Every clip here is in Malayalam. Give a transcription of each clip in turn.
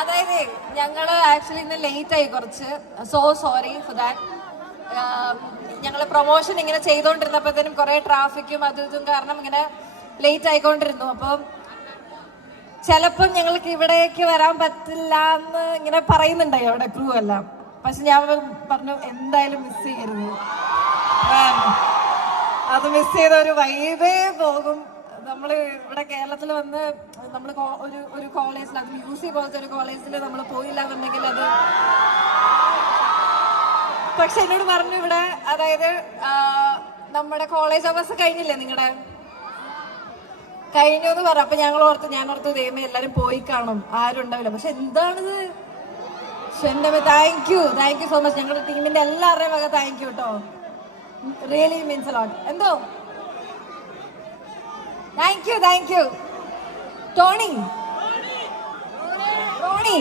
അതായത് ഞങ്ങൾ ആക്ച്വലി ഇന്ന് ലേറ്റ് ആയി കുറച്ച്. സോ സോറി ഫോർ ദാറ്റ് ഞങ്ങൾ പ്രൊമോഷൻ ഇങ്ങനെ ചെയ്തുകൊണ്ടിരുന്നപ്പോഴത്തേനും കുറെ ട്രാഫിക്കും അതും ഇതും കാരണം ഇങ്ങനെ ലേറ്റ് ആയിക്കൊണ്ടിരുന്നു. അപ്പം ചിലപ്പം ഞങ്ങൾക്ക് ഇവിടേക്ക് വരാൻ പറ്റില്ല എന്ന് ഇങ്ങനെ പറയുന്നുണ്ടായി അവിടെ ക്രൂ എല്ലാം. പക്ഷെ ഞാൻ പറഞ്ഞു എന്തായാലും മിസ് ചെയ്യരുത്. Man, അത് മിസ് ചെയ്ത ഒരു വൈബേ പോകും. നമ്മൾ ഇവിടെ കേരളത്തിൽ വന്ന് നമ്മൾ ഒരു ഒരു കോളേജിൽ അത് യു സി പോലത്തെ ഒരു കോളേജിൽ നമ്മൾ പോയില്ല എന്നുണ്ടെങ്കിൽ അത് പക്ഷെ എന്നോട് പറഞ്ഞു ഇവിടെ അതായത് നമ്മുടെ കോളേജ് അവേഴ്സ് കഴിഞ്ഞില്ലേ നിങ്ങളുടെ കഴിഞ്ഞു എന്ന് പറഞ്ഞു. അപ്പൊ ഞങ്ങൾ ഓർത്ത് ഞാൻ ഓർത്ത് ദൈവമേ എല്ലാരും പോയി കാണും. ആരും ഉണ്ടാവില്ല. പക്ഷെ എന്താണിത്? എന്റെ thank you thank you so much ഞങ്ങളുടെ ടീമിന്റെ എല്ലാവരുടെയും വക താങ്ക് യു കേട്ടോ റിയലി മീൻസ് ലോട്ട് എന്തോ? Thank you thank you Tony Tony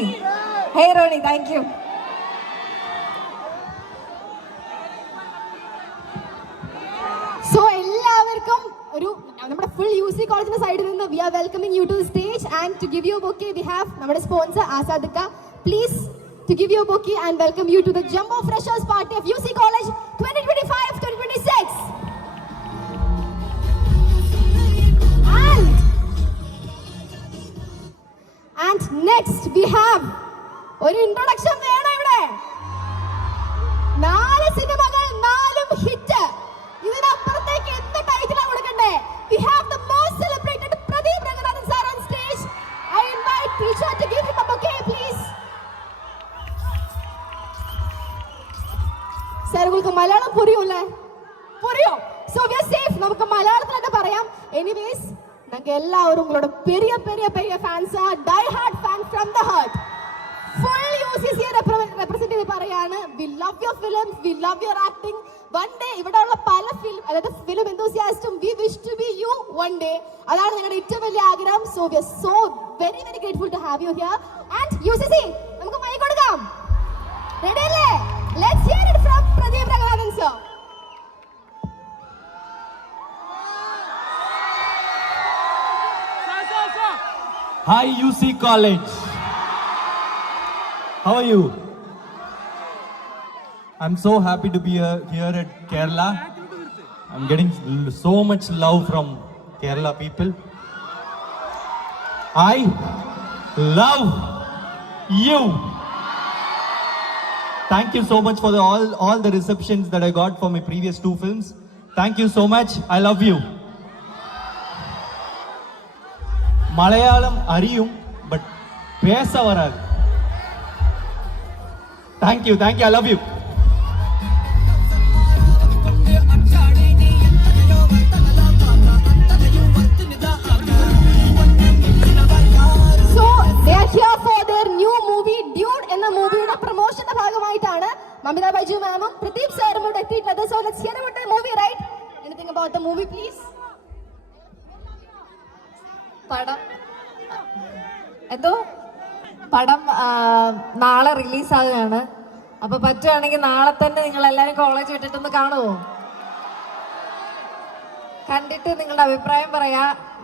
hey Ronnie thank you so എല്ലാവർക്കും ഒരു നമ്മുടെ ഫുൾ യു സി കോളേജിന്റെ സൈഡിൽ നിന്ന് we are welcoming you to stage and to give you book we have നമ്മുടെ sponsor ആസാദിക്ക please to give you book and welcome you to the jumbo freshers party of U C college 2025 and next we have ഒരു ഇൻട്രൊഡക്ഷൻ വേണം ഇവിടെ. നാല് സിനിമകൾ നാലും ഹിറ്റ് ഇതിനപ്പുറത്തേക്ക് എന്ത് ടൈറ്റിലാണ് കൊടുക്കണ്ടേ? We have the most celebrated Pradeep Ranganathan sir on stage I invite teacher to give him a bouquet please sir നിങ്ങൾക്ക് മലയാളം പുരിയൂല്ലേ പുരിയോ? സോ വി ആർ സേഫ് നമുക്ക് മലയാളത്തിൽ തന്നെ പറയാം. എനിവേസ് ഞങ്ങൾക്ക് എല്ലാവരും ഉങ്ങളോട് പെരിയ പെരിയ പെരിയ ഫാൻസാ die from the heart full U C C represent പറയാണ് we love your films we love your acting one day ഇവിടെയുള്ള പല ഫിലിം അതായത് film എന്തോസിയാസ്റ്റും we wish to be you one day അതാണ് ഞങ്ങളുടെ ഏറ്റവും വലിയ ആഗ്രഹം. So we are so very very grateful to have you here and U C നമുക്ക് മൈ കൊടുക്കാം. റെഡി അല്ലേ? Let's hear it from Pradeep Ranganathan sir Hi, UC College. How are you? I'm so happy to be here, here at Kerala. I'm getting l- so much love from Kerala people. I love you. Thank you so much for the, all, all the receptions that I got for my previous two films. Thank you so much. I love you. Malayalam அறியும் பட் பேச வராது new you thank you I love you Mamitha Baiju മാമും Pradeep സാറും കൂടെ എത്തിയിട്ടുള്ളത്. So let's hear about the movie right anything about the movie please പടം. എന്തോ? പടം നാളെ റിലീസ് ആവുകയാണ് അപ്പൊ പറ്റുവാണെങ്കിൽ നാളെ തന്നെ നിങ്ങൾ എല്ലാരും കോളേജ് വിട്ടിട്ടൊന്ന് കാണുമോ കണ്ടിട്ട് നിങ്ങളുടെ അഭിപ്രായം പറയാ.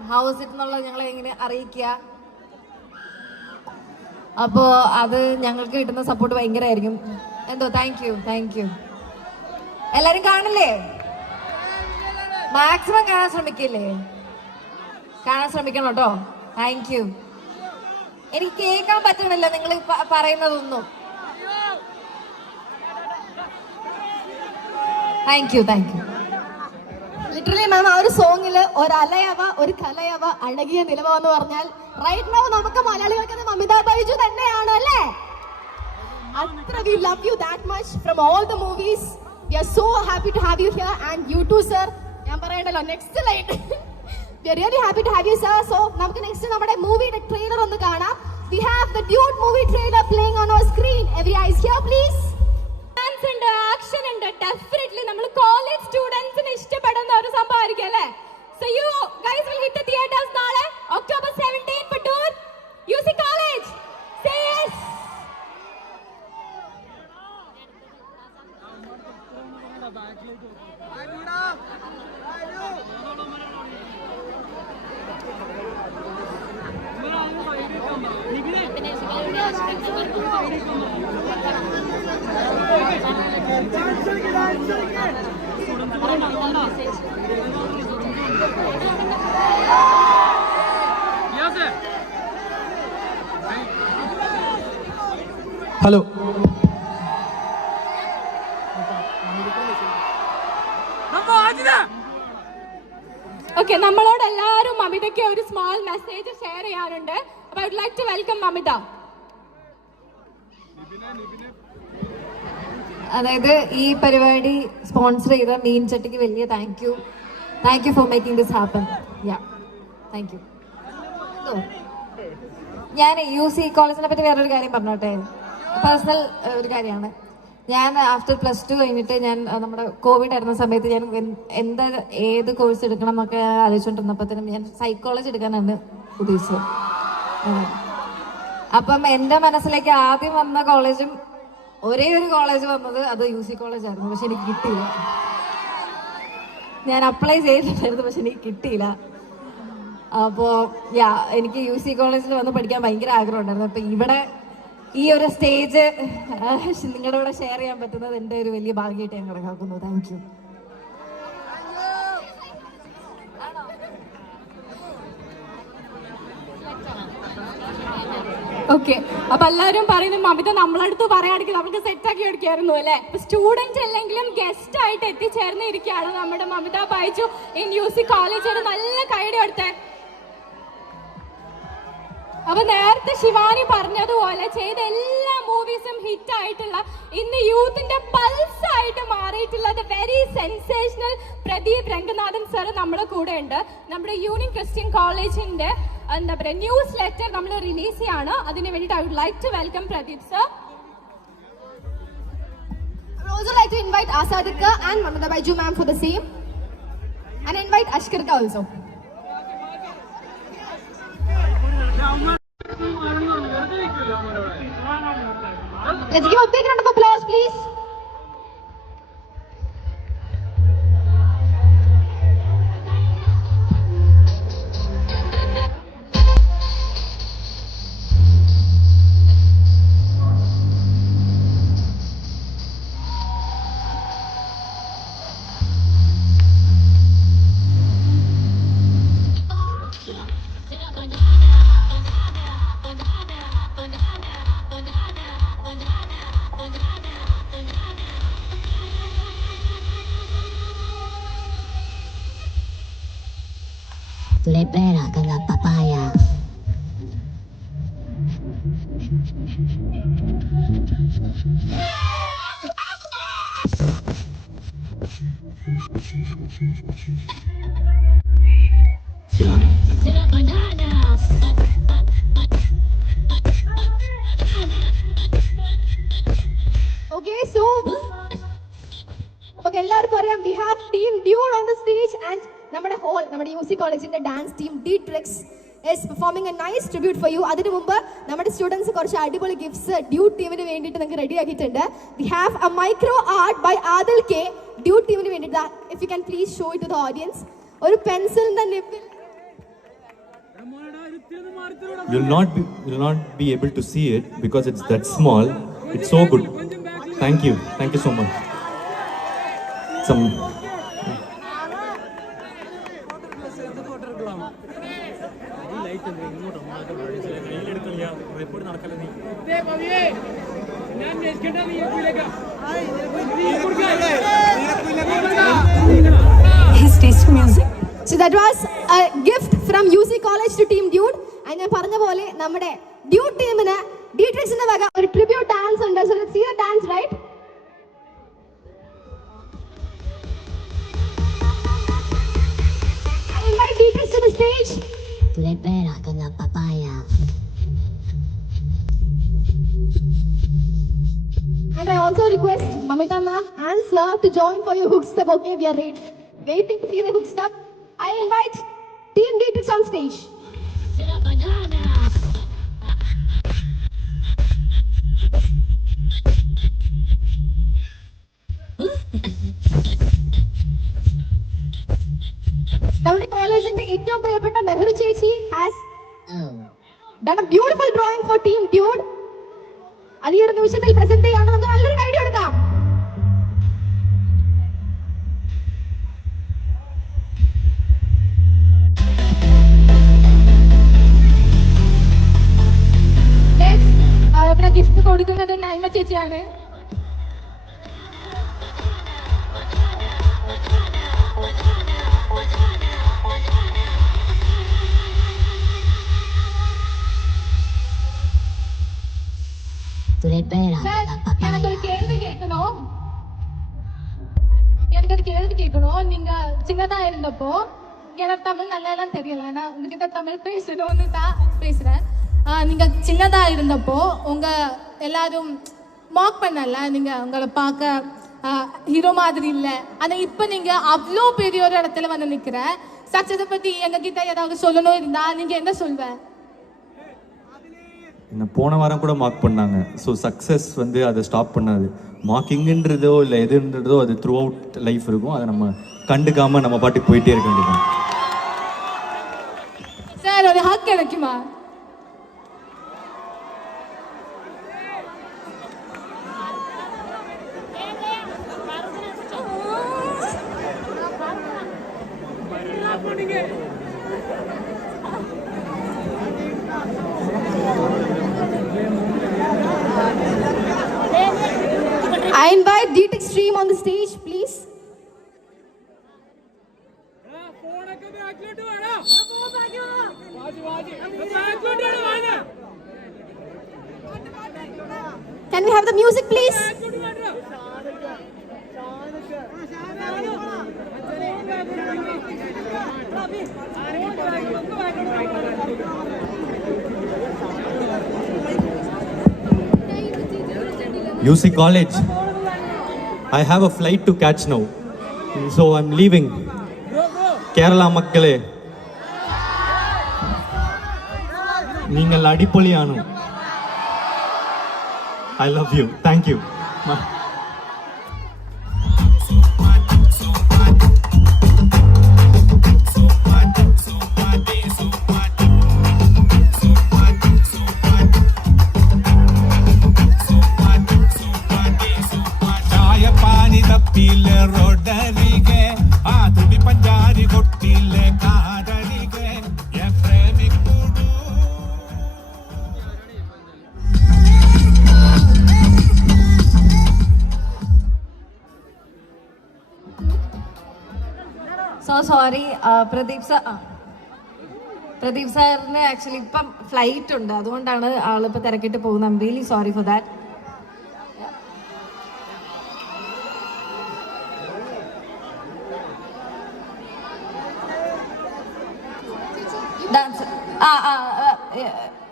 ഹൗസ് ഇറ്റ് എന്നുള്ളത് ഞങ്ങളെ എങ്ങനെ അറിയിക്കുക. അപ്പോ അത് ഞങ്ങൾക്ക് കിട്ടുന്ന സപ്പോർട്ട് ഭയങ്കരമായിരിക്കും. എന്തോ താങ്ക് യു താങ്ക് യു എല്ലാരും കാണില്ലേ? മാക്സിമം കാണാൻ ശ്രമിക്കില്ലേ? കാണാൻ ശ്രമിക്കണം കേട്ടോ. താങ്ക് യു എനിക്ക് കേൾക്കാൻ പറ്റണില്ല നിങ്ങൾ പറയുന്നതൊന്നും. Thank you thank you literally ma'am ആ ഒരു സോങ്ങിൽ ഒരു അലയവ ഒരു കലയവ അഴകിയ നിലവ എന്ന് പറഞ്ഞാൽ റൈറ്റ് നൗ നമുക്ക് മലയാളികൾക്ക് അമിതാഭ് ബൈജു തന്നെയാണ് അല്ലേ? അത്ര we love you that much from all the movies we are so happy to have you here and you too sir ഞാൻ പറയണ്ടല്ലോ next light really happy to have you sir so നമുക്ക് നെക്സ്റ്റ് നമ്മുടെ മൂവിയുടെ ട്രെയിലർ ഒന്ന് കാണാം. We have the dude movie trailer playing on our screen every eyes here please dance ഉണ്ട് ആക്ഷൻ ഉണ്ട് ഡെഫിനറ്റ്ലി നമ്മൾ കോളേജ് സ്റ്റുഡൻസിന് ഇഷ്ടപ്പെടുന്ന ഒരു സംഭവമായിരിക്കും അല്ലേ so you guys will hit theatres നാളെ October 17 Pattoor UC college say yes hello. Okay നമ്മളോട് എല്ലാവരും അമിതയ്ക്ക് ഒരു സ്മോൾ മെസ്സേജ് ഷെയർ ചെയ്യാറുണ്ട്. അപ്പൊ I would like to welcome Amitha. അതായത് ഈ പരിപാടി സ്പോൺസർ ചെയ്ത മീൻ ചട്ടിക്ക് വലിയ thank you thank you for making this happen yeah thank you ഞാൻ യു സി കോളേജിനെ പറ്റി വേറൊരു കാര്യം പറഞ്ഞോട്ടെ? പേഴ്സണൽ ഒരു കാര്യമാണ്. ഞാൻ ആഫ്റ്റർ പ്ലസ് ടു കഴിഞ്ഞിട്ട് ഞാൻ നമ്മുടെ കോവിഡ് ആയിരുന്ന സമയത്ത് ഞാൻ എന്താ ഏത് കോഴ്സ് എടുക്കണം എന്നൊക്കെ ആലോചിച്ചുകൊണ്ടിരുന്നപ്പോഴത്തേനും ഞാൻ സൈക്കോളജി എടുക്കാനാണ് ഉദ്ദേശിച്ചത്. അപ്പം എന്റെ മനസ്സിലേക്ക് ആദ്യം വന്ന കോളേജും ഒരേ ഒരു കോളേജ് വന്നത് അത് യു സി കോളേജ് ആയിരുന്നു. പക്ഷെ എനിക്ക് കിട്ടിയില്ല. ഞാൻ അപ്ലൈ ചെയ്തിട്ടുണ്ടായിരുന്നു പക്ഷെ എനിക്ക് കിട്ടിയില്ല. അപ്പോൾ യാ എനിക്ക് യു സി കോളേജിൽ വന്ന് പഠിക്കാൻ ഭയങ്കര ആഗ്രഹം ഉണ്ടായിരുന്നു. അപ്പം ഇവിടെ ഈ ഒരു സ്റ്റേജ് നിങ്ങളുടെ കൂടെ ഷെയർ ചെയ്യാൻ പറ്റുന്നത് എന്റെ ഒരു വലിയ ഭാഗ്യമായിട്ട് ഞാൻ കണക്കാക്കുന്നു. താങ്ക് യു ഓക്കെ അപ്പൊ എല്ലാവരും പറയുന്നത് മമിത നമ്മളടുത്ത് പറയാണെങ്കിൽ നമുക്ക് സെറ്റ് ആക്കി എടുക്കായിരുന്നു അല്ലെ? സ്റ്റുഡന്റ് അല്ലെങ്കിലും ഗസ്റ്റ് ആയിട്ട് എത്തിച്ചേർന്നിരിക്കുകയാണ് നമ്മുടെ Mamitha. In U C college ഒരു നല്ല കൈഡ് എടുത്തേ അപ്പൊ നേരത്തെ ശിവാനി പറഞ്ഞതുപോലെ ചെയ്ത എല്ലാ മൂവീസും ഹിറ്റ് ആയിട്ടുള്ള ഇന്ന് യൂത്തിന്റെ പൾസ് ആയിട്ട് മാറിയിട്ടുള്ളത് very sensational Pradeep Ranganathan sir നമ്മുടെ കൂടെ ഉണ്ട് നമ്മുടെ യൂണിയൻ ക്രിസ്ത്യൻ കോളേജിന്റെ എന്താ പറയുക ന്യൂസ് ലെറ്റർ നമ്മൾ റിലീസ് ചെയ്യാണ് അതിന് വേണ്ടിട്ട് I would like to welcome Pradeep sir also like to invite Asadika and Mamata Baiju ma'am for the same. And invite Ashkarka also. Let's give a big round of applause, please. Okay, so okay, എല്ലാവർക്കും അറിയാം. We have team dude on the stage and നമ്മുടെ ഹോൾ നമ്മുടെ യു സി കോളേജിന്റെ dance team D tricks is performing a nice tribute for you അതിനു മുമ്പ് നമ്മുടെ സ്റ്റുഡൻസ് കുറച്ച് അടിപൊളി ഗിഫ്റ്റ്സ് ഡ്യൂട്ട് ടീമിന് വേണ്ടിയിട്ട് നിങ്ങൾക്ക് റെഡി ആക്കിയിട്ടുണ്ട് we have a micro art by Adil K dude ടീമിന് വേണ്ടിയിട്ട് if you can please show it to the audience ഒരു പെൻസിലിന്റെ നിപ്പിൽ You'll not be you'll not be able to see it because it's that small. It's so good. Thank you. Thank you so much. Some നമ്മുടെ ഡ്യൂട്ട് ടീമിന് ഡീട്രിക്സിന്റെ വക ഒരു ട്രിബ്യൂട്ട് ഡാൻസ് ഉണ്ട് so let's see the dance right I invite Dietrich to the stage. Lepera con la papaya. And I also request Mamita ma'am and sir to join for your hook step. Okay, we are ready. Waiting to see the hook step. I invite Team Dietrich on stage. നമ്മുടെ കോളേജിന്റെ ഏറ്റവും പ്രിയപ്പെട്ട നെഹ്റു ചേച്ചി has Oh. done a beautiful drawing for Team Dude. അത് ഈ ഒരു നിമിഷത്തിൽ പ്രസന്റ് ചെയ്യാണ് നമുക്ക് നല്ലൊരു ഐഡിയ എടുക്കാം Next, ആ, ഇവിടെ ഗിഫ്റ്റ് കൊടുക്കുന്നത് നൈമ ചേച്ചിയാണ് நீங்க சின்னதா இருந்தப்போ எனக்கு தமிழ் நல்லா எல்லாம் தெரியல நான் உங்ககிட்ட தமிழ் பேசணும்னு தான் பேசுறேன் ஆ, நீங்க சின்னதா இருந்தப்போ உங்க எல்லாரும் மாக் பண்ணல நீங்க உங்களை பார்க்க ஹீரோ மாதிரி இல்ல. ஆனா இப்ப நீங்க அவ்வளோ பெரிய ஒரு இடத்துல வந்து நிக்கிற சக்சஸை பத்தி எங்க கிட்ட ஏதாவது சொல்லணும் இருந்தா நீங்க என்ன சொல்வ? என்ன போன வாரம் கூட மார்க் பண்ணாங்க. ஸோ சக்ஸஸ் வந்து அதை ஸ்டாப் பண்ணாது. மார்க்கிங்ன்றதோ இல்லை எதுன்றதோ அது த்ரூ அவுட் லைஃப் இருக்கும். அதை நம்ம கண்டுக்காம நம்ம பாட்டுக்கு போயிட்டே இருக்க வேண்டியது சார் ஒரு ஹக் கிடைக்குமா? വേണം Can we have the music, please? ബാക്കിലോട്ട് വേണം UC College. I have a flight to catch now. So I'm leaving. Kerala மக்களே நீங்கள் அடிப்பொலியானு I love you thank you Sorry Pradeep sir Pradeep സാറിന് ആക്ച്വലി ഇപ്പം ഫ്ലൈറ്റ് ഉണ്ട്. അതുകൊണ്ടാണ് ആളിപ്പോൾ തിരക്കിട്ട് പോകുന്നത് I'm really sorry for that dance ആ ആ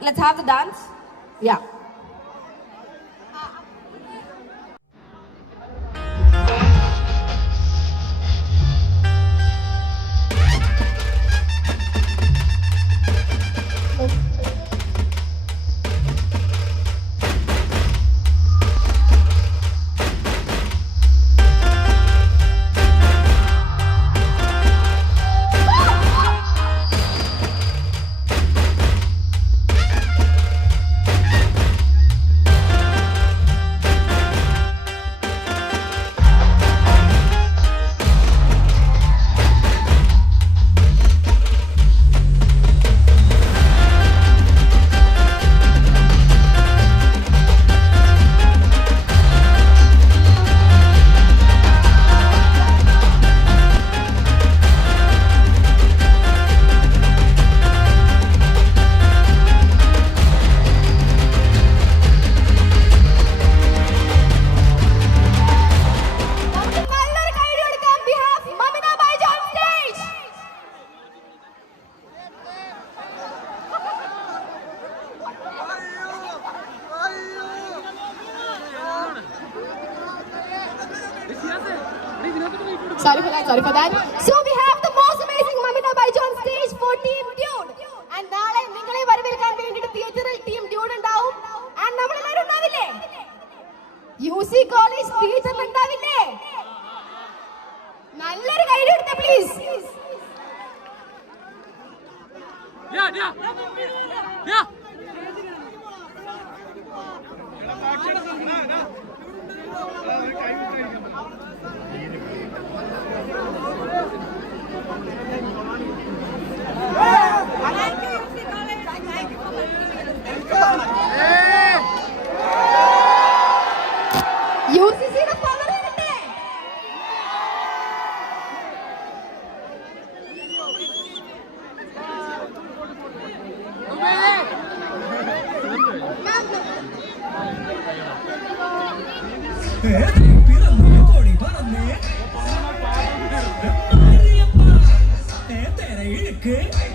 let's have the dance yeah Sorry for that, sorry for that. So we have good?